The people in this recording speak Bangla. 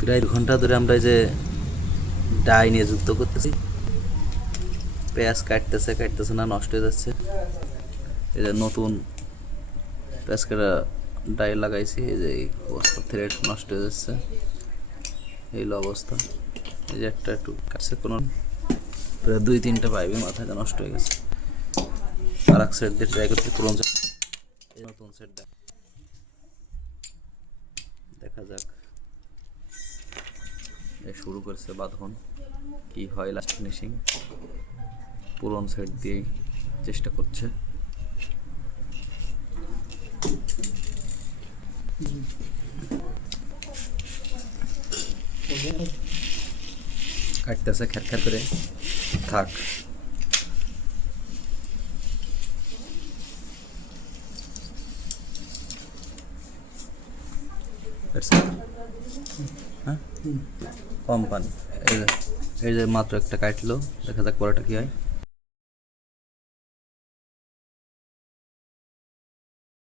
প্রায় 2 ঘন্টা ধরে আমরা এই যে ডাই নিয়ে যুদ্ধ করতেছি। পেঁয়াজ কাটতেছে না, নষ্ট হয়ে যাচ্ছে। এই যে নতুন পেঁয়াজ কাটা ডাই লাগাইছি, এই যে এই অবস্থা, থ্রেড নষ্ট হয়ে যাচ্ছে, এই অবস্থা। এই যে একটা একটু কাছে কোনো প্রায় 2-3টা পাইবে মাথাটা নষ্ট হয়ে গেছে। আর এক সেট দিয়ে ট্রাই করতে পুরনো নতুন সেট দেখা যাক। এই শুরু করছে বাঁধন, কি হয় লাস্ট ফিনিশিং। পুরন সেট দিয়েই চেষ্টা করছে। কাটতেছে খ্যার খ্যার করে, থাক। হ্যাঁ, কম পানি। এই যে মাত্র একটা কাটলো, দেখা যাক পরেটা কি হয়।